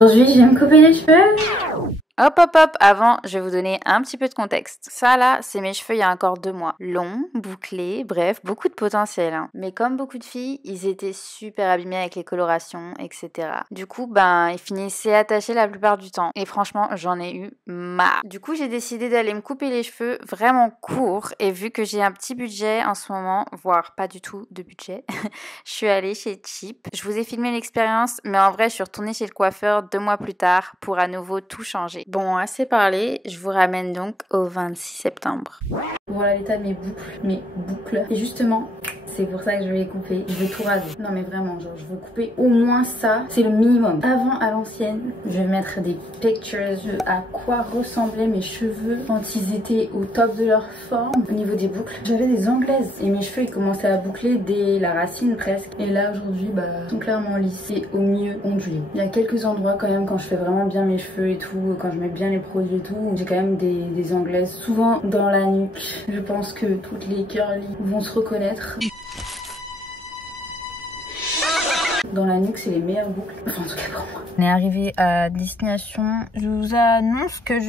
Aujourd'hui, je vais me couper les cheveux. Hop hop hop, avant je vais vous donner un petit peu de contexte. Ça là, c'est mes cheveux il y a encore 2 mois. Longs, bouclés, bref, beaucoup de potentiel. Hein. Mais comme beaucoup de filles, ils étaient super abîmés avec les colorations, etc. Du coup, ils finissaient attachés la plupart du temps. Et franchement, j'en ai eu marre. Du coup, j'ai décidé d'aller me couper les cheveux vraiment courts. Et vu que j'ai un petit budget en ce moment, voire pas du tout de budget, je suis allée chez Cheap. Je vous ai filmé l'expérience, mais en vrai, je suis retournée chez le coiffeur 2 mois plus tard pour à nouveau tout changer. Bon, assez parlé, je vous ramène donc au 26 septembre. Voilà l'état de mes boucles. Et justement, c'est pour ça que je vais les couper. Je vais tout raser. Non mais vraiment, genre, je veux couper au moins ça. C'est le minimum. Avant, à l'ancienne, je vais mettre des pictures de à quoi ressemblaient mes cheveux quand ils étaient au top de leur forme. Au niveau des boucles, j'avais des anglaises. Et mes cheveux, ils commençaient à boucler dès la racine presque. Et là, aujourd'hui, ils sont clairement lissés, au mieux ondulés. Il y a quelques endroits quand même, quand je fais vraiment bien mes cheveux et tout, quand je mets bien les produits et tout, j'ai quand même des anglaises. Souvent dans la nuque. Je pense que toutes les curly vont se reconnaître. Dans la nuque, c'est les meilleures boucles. Enfin, en tout cas pour moi. On est arrivé à destination. Je vous annonce que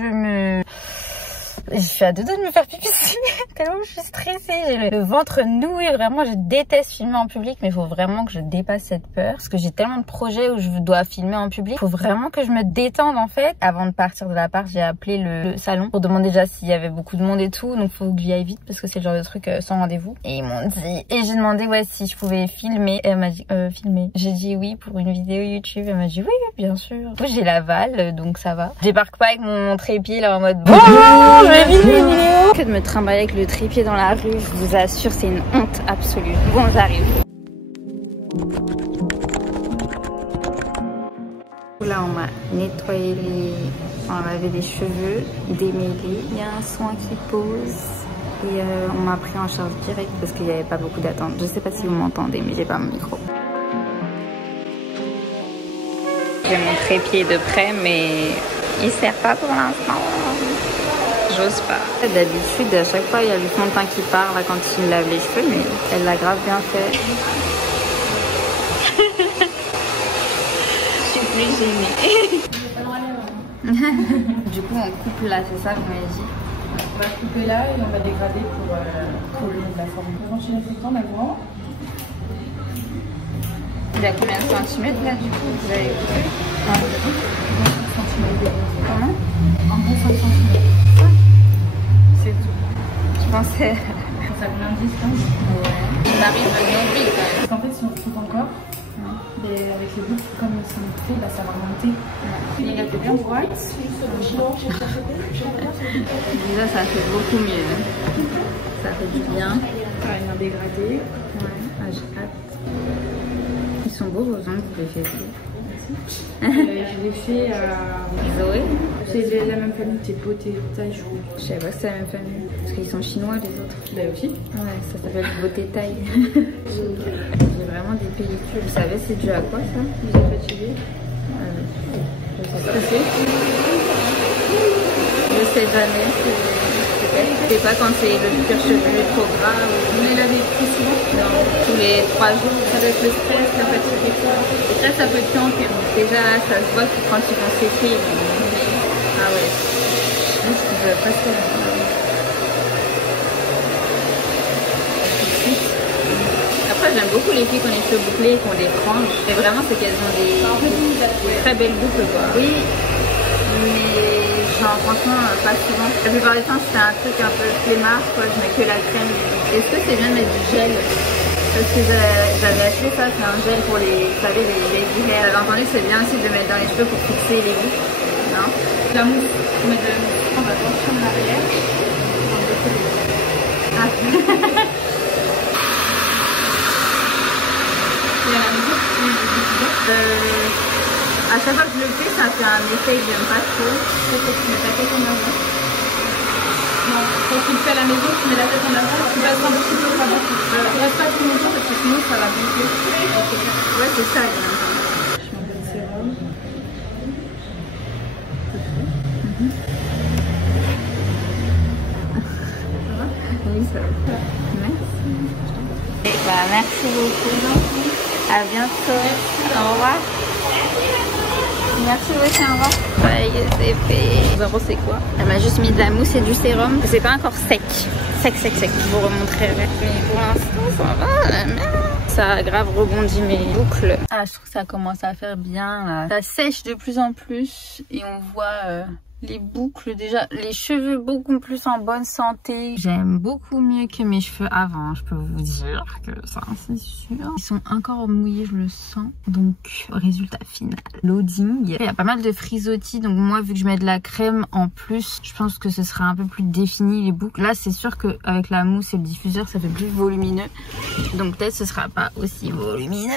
je suis à 2 doigts de me faire pipi ici. Tellement je suis stressée, j'ai le ventre noué. Vraiment, je déteste filmer en public, mais il faut vraiment que je dépasse cette peur. Parce que j'ai tellement de projets où je dois filmer en public. Il faut vraiment que je me détende en fait. Avant de partir de l'appart, j'ai appelé le salon pour demander déjà s'il y avait beaucoup de monde et tout. Donc faut que j'y aille vite parce que c'est le genre de truc sans rendez-vous. Et ils m'ont dit... Et j'ai demandé si je pouvais filmer. Et elle m'a dit filmer. J'ai dit oui pour une vidéo YouTube. Elle m'a dit oui, bien sûr. Du coup, j'ai l'aval, donc ça va. Je débarque pas avec mon trépied là en mode... Bonjour, que de me trimballer avec le trépied dans la rue, je vous assure, c'est une honte absolue. Bon, j'arrive. Là, on m'a nettoyé on m'a lavé les cheveux, démêlé. Il y a un soin qui pose. Et on m'a pris en charge direct parce qu'il n'y avait pas beaucoup d'attente. Je sais pas si vous m'entendez, mais j'ai pas mon micro. J'ai mon trépied de près, mais il sert pas pour l'instant. J'ose pas. D'habitude, à chaque fois, il y a le fond de teint qui part là, quand il me lave les cheveux, mais elle l'a grave bien fait. Je suis plus gênée. Du coup, on coupe là, c'est ça, vous m'avez dit? On va couper là et on va dégrader pour le long de la forme. On va enchaîner tout le temps d'abord. Il a combien de centimètres là, du coup, vous avez coupé? 5 cm. Comment? En gros, 5 cm. C'est tout. Je pensais... Ça combien de distance? Ouais. Il m'arrive de nombril quand même. Parce qu'en fait, si on coupe encore, et avec les boucles, comme ils sont coupés, ça va remonter. Il y a bien droite. Déjà, ça fait beaucoup mieux. Ça fait du bien. Ça va venir dégrader. Ouais, j'ai hâte. Ils sont beaux vos ongles, vous les faites. Je l'ai fait à Zoé. C'est la même famille, c'est Beauté Taille. Je savais pas que c'était la même famille. Parce qu'ils sont chinois les autres. Bah aussi. Ouais, ça s'appelle Beauté Taille. J'ai vraiment des pellicules. Vous savez, c'est dû à quoi ça? Vous êtes fatigué? Je sais pas. Je sais jamais. Je sais pas quand c'est le cuir chevelu trop gras ou... Vous les lavez plus souvent? Non, tous les 3 jours. Ça doit être le stress, la fatigue et tout. Et ça peut être empire. Déjà, ça se voit que quand ils vont sécher, ils vont monter. Ah ouais. Je veux pas ça. Après, j'aime beaucoup les filles qui ont les cheveux bouclés, qui ont des franges. Et vraiment, c'est qu'elles ont des très belles boucles, quoi. Oui, mais genre, franchement, pas souvent. La plupart du temps, c'est un truc un peu flemmard, quoi. Je mets que la crème. Est-ce que c'est bien de mettre du gel? Parce que j'avais acheté ça, c'est un gel pour les, vous savez, les hair. J'avais entendu que c'est bien aussi de mettre dans les cheveux pour fixer les boucles. Non? La mousse. On met de la mousse. On va pencher en arrière. Ah. À chaque fois que je le fais, ça fait un effet que j'aime pas trop. Faut que tu mets ta tête en avant. Non, quand tu le fais à la maison, tu mets la tête en avant, tu vas un petit peu avant. Tu restes pas tout longtemps parce que sinon ça va gonfler. Ouais, c'est ça. Je mets un peu de sérum. Ça va? Oui, ça va. Merci. Merci beaucoup. À bientôt. Au revoir. Merci aussi, au revoir. Ça y est, c'est fait. Zéro, c'est quoi? Elle m'a juste mis de la mousse et du sérum. C'est pas encore sec. Sec. Je vous remontrerai. Mais pour l'instant, ça va. Ça a grave rebondi mes boucles. Ah, je trouve que ça commence à faire bien là. Ça sèche de plus en plus et on voit les boucles déjà, les cheveux beaucoup plus en bonne santé. J'aime beaucoup mieux que mes cheveux avant, je peux vous dire que ça c'est sûr. Ils sont encore mouillés, je le sens. Donc résultat final, loading. Il y a pas mal de frisottis, donc moi vu que je mets de la crème en plus, je pense que ce sera un peu plus défini les boucles. Là c'est sûr qu'avec la mousse et le diffuseur ça fait plus volumineux, donc peut-être ce sera pas aussi volumineux,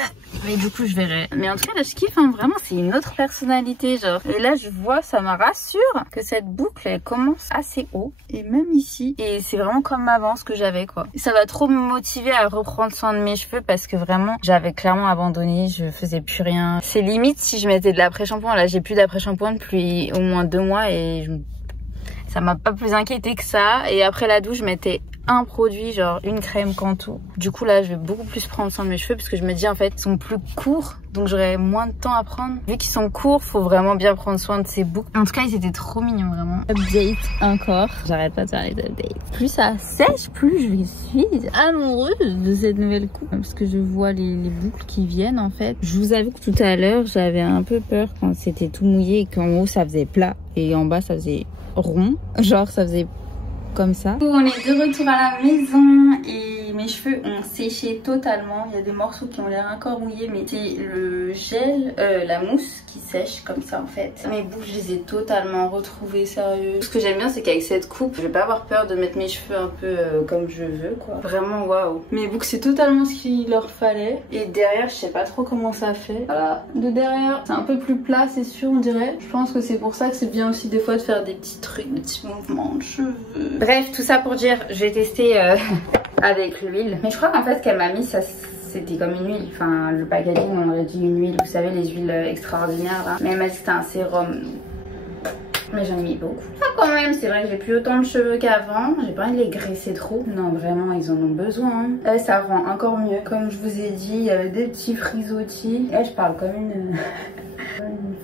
mais du coup je verrai. Mais en tout cas là je kiffe, hein, vraiment c'est une autre personnalité genre. Et là je vois, ça me rassure que cette boucle elle commence assez haut et même ici, et c'est vraiment comme avant ce que j'avais quoi. Ça va trop me motiver à reprendre soin de mes cheveux parce que vraiment j'avais clairement abandonné, je faisais plus rien. C'est limite si je mettais de l'après-shampoing. Là j'ai plus d'après-shampoing depuis au moins 2 mois et ça m'a pas plus inquiété que ça. Et après la douche je mettais un produit, genre une crème Cantu. Du coup là je vais beaucoup plus prendre soin de mes cheveux parce que je me dis en fait ils sont plus courts, donc j'aurai moins de temps à prendre. Vu qu'ils sont courts, faut vraiment bien prendre soin de ces boucles. En tout cas ils étaient trop mignons vraiment. Update encore, j'arrête pas de faire les updates. Plus ça sèche, plus je suis amoureuse de cette nouvelle coupe parce que je vois les boucles qui viennent en fait. Je vous avoue que tout à l'heure j'avais un peu peur quand c'était tout mouillé et qu'en haut ça faisait plat et en bas ça faisait rond, genre ça faisait comme ça. On est de retour à la maison et mes cheveux ont séché totalement. Il y a des morceaux qui ont l'air encore mouillés, mais c'est le gel, la mousse qui sèche comme ça en fait. Mes boucles, je les ai totalement retrouvées, sérieux. Ce que j'aime bien, c'est qu'avec cette coupe, je vais pas avoir peur de mettre mes cheveux un peu comme je veux quoi. Vraiment waouh. Mes boucles, c'est totalement ce qu'il leur fallait. Et derrière, je sais pas trop comment ça fait. Voilà, de derrière, c'est un peu plus plat, c'est sûr, on dirait. Je pense que c'est pour ça que c'est bien aussi des fois de faire des petits trucs, des petits mouvements de cheveux. Bref, tout ça pour dire, je vais tester avec l'huile. Mais je crois qu'en fait, ce qu'elle m'a mis, ça c'était comme une huile. Enfin, le packaging, on aurait dit une huile. Vous savez, les huiles extraordinaires là. Mais elle m'a dit que c'était un sérum. Mais j'en ai mis beaucoup. Ah, quand même, c'est vrai que j'ai plus autant de cheveux qu'avant. J'ai pas envie de les graisser trop. Non, vraiment, ils en ont besoin. Là, ça rend encore mieux. Comme je vous ai dit, il y avait des petits frisottis. Là, je parle comme une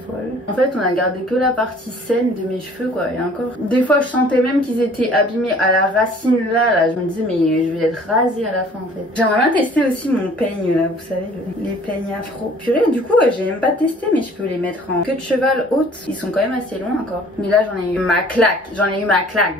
folle. En fait, on a gardé que la partie saine de mes cheveux, quoi. Et encore, des fois, je sentais même qu'ils étaient abîmés à la racine là. Je me disais, mais je vais être rasée à la fin, en fait. J'aimerais bien tester aussi mon peigne, là. Vous savez, les peignes afro. Purée, du coup, j'ai même pas testé, mais je peux les mettre en queue de cheval haute. Ils sont quand même assez longs encore. Mais là, j'en ai eu ma claque.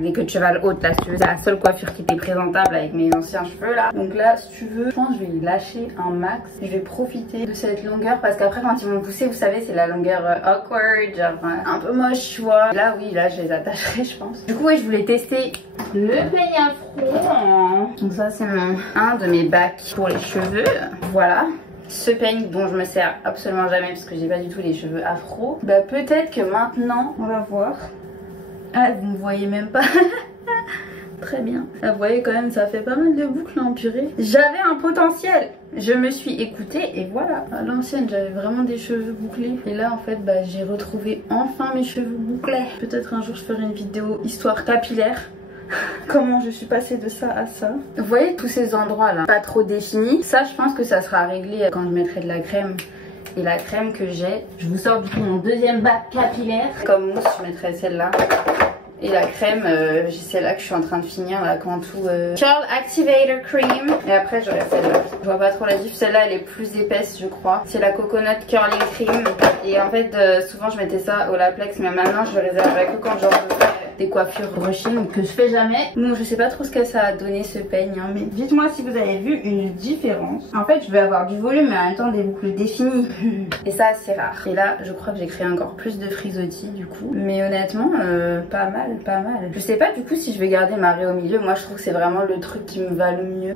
Des queues de cheval haute, là, si tu veux. C'est la seule coiffure qui était présentable avec mes anciens cheveux, là. Donc là, si tu veux, je pense que je vais y lâcher un max. Je vais profiter de cette longueur parce qu'après, quand ils vont pousser, vous savez, c'est la longueur awkward, genre un peu moche, tu vois. Là, oui, là, je les attacherai, je pense. Du coup, ouais, je voulais tester le peigne afro. Donc ça, c'est un de mes bacs pour les cheveux. Voilà. Ce peigne dont je me sers absolument jamais parce que j'ai pas du tout les cheveux afro. Bah peut-être que maintenant, on va voir. Ah, vous ne voyez même pas. Très bien. Vous voyez quand même, ça fait pas mal de boucles en purée. J'avais un potentiel. Je me suis écoutée et voilà. À l'ancienne, j'avais vraiment des cheveux bouclés. Et là, en fait, bah, j'ai retrouvé enfin mes cheveux bouclés. Peut-être un jour, je ferai une vidéo histoire capillaire. Comment je suis passée de ça à ça. Vous voyez tous ces endroits là, pas trop définis. Ça, je pense que ça sera réglé quand je mettrai de la crème. Et la crème que j'ai, je vous sors du coup mon deuxième bac capillaire. Comme mousse, je mettrai celle-là. Et la crème, j'ai celle-là que je suis en train de finir, la Cantu Curl Activator Cream. Et après j'aurai celle-là. Je vois pas trop la diff. Celle-là elle est plus épaisse je crois. C'est la Coconut Curling Cream. Et en fait souvent je mettais ça au Laplex, mais maintenant je le réserverai que quand genre je fais des coiffures brushing que je fais jamais. Bon, je sais pas trop ce que ça a donné ce peigne, hein, mais dites-moi si vous avez vu une différence. En fait je vais avoir du volume mais en même temps des boucles définies. Et ça c'est rare. Et là je crois que j'ai créé encore plus de frisottis du coup. Mais honnêtement pas mal. Je sais pas du coup si je vais garder ma raie au milieu. Moi je trouve que c'est vraiment le truc qui me va le mieux.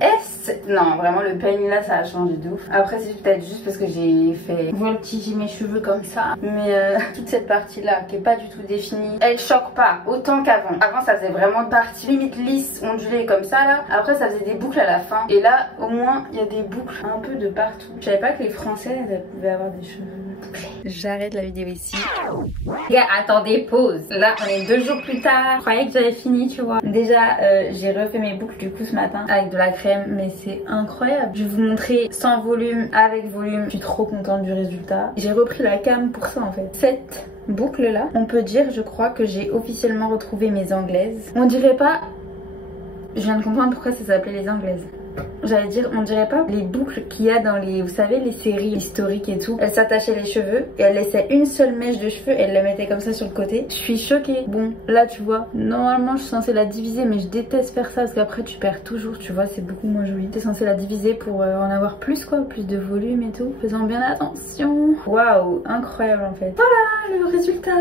Non vraiment le peigne là ça a changé de ouf. Après c'est peut-être juste parce que j'ai fait voltiger mes cheveux comme ça. Mais toute cette partie là qui est pas du tout définie, elle choque pas autant qu'avant. Avant ça faisait vraiment une partie limite lisse, ondulée comme ça là. Après ça faisait des boucles à la fin. Et là au moins il y a des boucles un peu de partout. Je savais pas que les Françaises elles pouvaient avoir des cheveux boucler. J'arrête la vidéo ici. Les gars, attendez, pause. Là, on est 2 jours plus tard. Je croyais que j'avais fini, tu vois. Déjà, j'ai refait mes boucles du coup ce matin avec de la crème, mais c'est incroyable. Je vais vous montrer sans volume, avec volume. Je suis trop contente du résultat. J'ai repris la cam pour ça en fait. Cette boucle là, on peut dire, je crois que j'ai officiellement retrouvé mes anglaises. On dirait pas... Je viens de comprendre pourquoi ça s'appelait les anglaises. J'allais dire, on dirait pas les boucles qu'il y a dans les, vous savez, les séries historiques et tout. Elle s'attachait les cheveux et elle laissait une seule mèche de cheveux et elle la mettait comme ça sur le côté. Je suis choquée. Bon, là tu vois, normalement je suis censée la diviser, mais je déteste faire ça parce qu'après tu perds toujours, tu vois, c'est beaucoup moins joli. T'es censée la diviser pour en avoir plus quoi, plus de volume et tout. Faisant bien attention. Waouh, incroyable en fait. Voilà le résultat.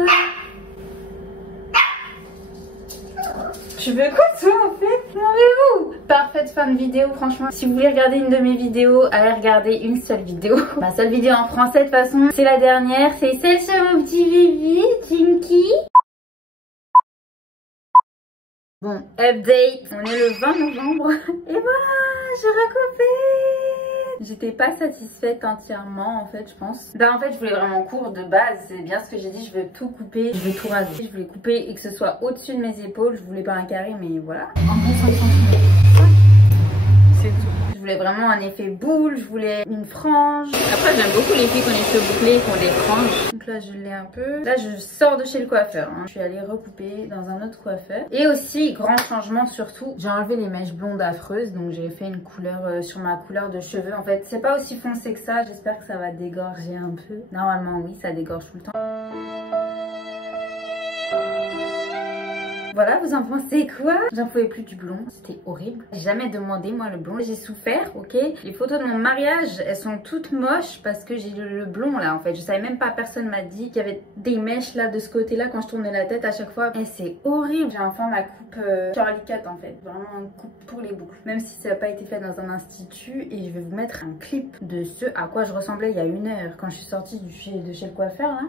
Je veux quoi toi en fait? M'en vais où? Parfaite fin de vidéo, franchement. Si vous voulez regarder une de mes vidéos, allez regarder une seule vidéo. Ma seule vidéo en français de toute façon, c'est la dernière. C'est celle sur mon petit bébé, Jinky. Bon, update. On est le 20 novembre. Et voilà, je recoupé. J'étais pas satisfaite entièrement en fait, je pense. Là en fait je voulais vraiment court de base, c'est bien ce que j'ai dit, je veux tout couper, je veux tout raser. Je voulais couper et que ce soit au-dessus de mes épaules, je voulais pas un carré mais voilà. En vrai 5 cm. C'est tout. Je voulais vraiment un effet boule, je voulais une frange. Après j'aime beaucoup les filles qui ont les cheveux bouclés, qui ont des franges. Donc là je l'ai un peu. Là je sors de chez le coiffeur, hein. Je suis allée recouper dans un autre coiffeur. Et aussi, grand changement surtout, j'ai enlevé les mèches blondes affreuses. Donc j'ai fait une couleur sur ma couleur de cheveux. En fait c'est pas aussi foncé que ça, j'espère que ça va dégorger un peu. Normalement oui, ça dégorge tout le temps. Voilà, vous en pensez quoi? J'en pouvais plus du blond, c'était horrible. J'ai jamais demandé moi le blond, j'ai souffert, ok. Les photos de mon mariage, elles sont toutes moches parce que j'ai le blond là en fait. Je savais même pas, personne m'a dit qu'il y avait des mèches là de ce côté là quand je tournais la tête à chaque fois. Et c'est horrible. J'ai enfin ma coupe curly cut en fait, vraiment une coupe pour les boucles. Même si ça n'a pas été fait dans un institut, et je vais vous mettre un clip de ce à quoi je ressemblais il y a 1 heure quand je suis sortie de chez le coiffeur là.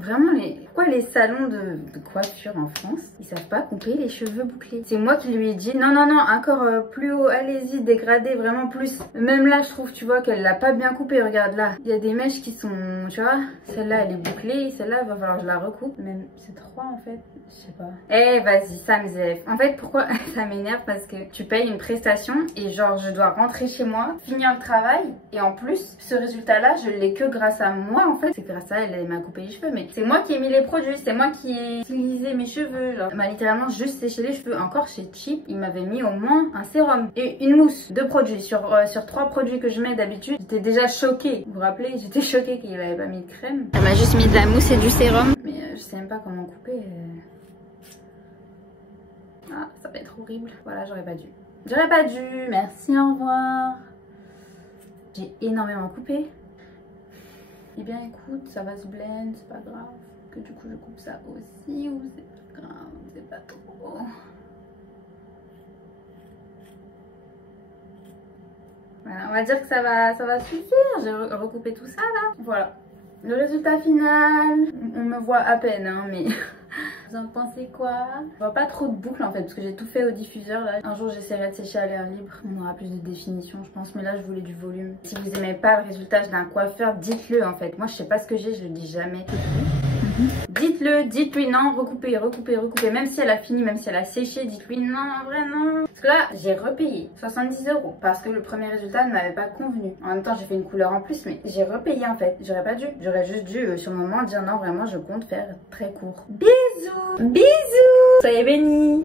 Vraiment, pourquoi les salons de coiffure en France, ils savent pas couper les cheveux bouclés? C'est moi qui lui ai dit non, non, non, encore plus haut, allez-y, dégradez vraiment plus. Même là, je trouve, tu vois, qu'elle l'a pas bien coupé. Regarde là, il y a des mèches qui sont, tu vois, celle-là elle est bouclée, celle-là il va falloir que je la recoupe. Même c'est 3 en fait, je sais pas. Eh vas-y, Samzef. En fait, pourquoi ça m'énerve? Parce que tu payes une prestation et genre je dois rentrer chez moi, finir le travail, et en plus, ce résultat-là, je l'ai que grâce à moi en fait. C'est grâce à elle, elle m'a coupé les cheveux, mais c'est moi qui ai mis les produits, c'est moi qui ai utilisé mes cheveux. Genre. Elle m'a littéralement juste séché les cheveux. Encore chez Cheap, il m'avait mis au moins un sérum et une mousse. 2 produits sur 3 produits que je mets d'habitude. J'étais déjà choquée. Vous vous rappelez, j'étais choquée qu'il avait pas mis de crème. Elle m'a juste mis de la mousse et du sérum. Mais je sais même pas comment couper. Ah, ça va être horrible. Voilà, j'aurais pas dû. J'aurais pas dû. Merci, au revoir. J'ai énormément coupé. Eh bien écoute, ça va se blend, c'est pas grave. Que du coup je coupe ça aussi, ou c'est pas grave, c'est pas trop. Voilà, on va dire que ça va suffire. J'ai recoupé tout ça là. Voilà. Le résultat final, on me voit à peine hein, mais vous en pensez quoi? Je vois pas trop de boucles en fait parce que j'ai tout fait au diffuseur là. Un jour j'essaierai de sécher à l'air libre, on aura plus de définition je pense, mais là je voulais du volume. Si vous aimez pas le résultat d'un coiffeur, dites-le en fait. Moi je sais pas ce que j'ai, je le dis jamais. Dites-le, dites-lui non, recoupez, recoupez, recoupez. Même si elle a fini, même si elle a séché, dites-lui non, en vrai non. Parce que là, j'ai repayé 70 € parce que le premier résultat ne m'avait pas convenu. En même temps, j'ai fait une couleur en plus, mais j'ai repayé en fait. J'aurais pas dû. J'aurais juste dû sur le moment dire non, vraiment, je compte faire très court. Bisous, bisous. Soyez bénis.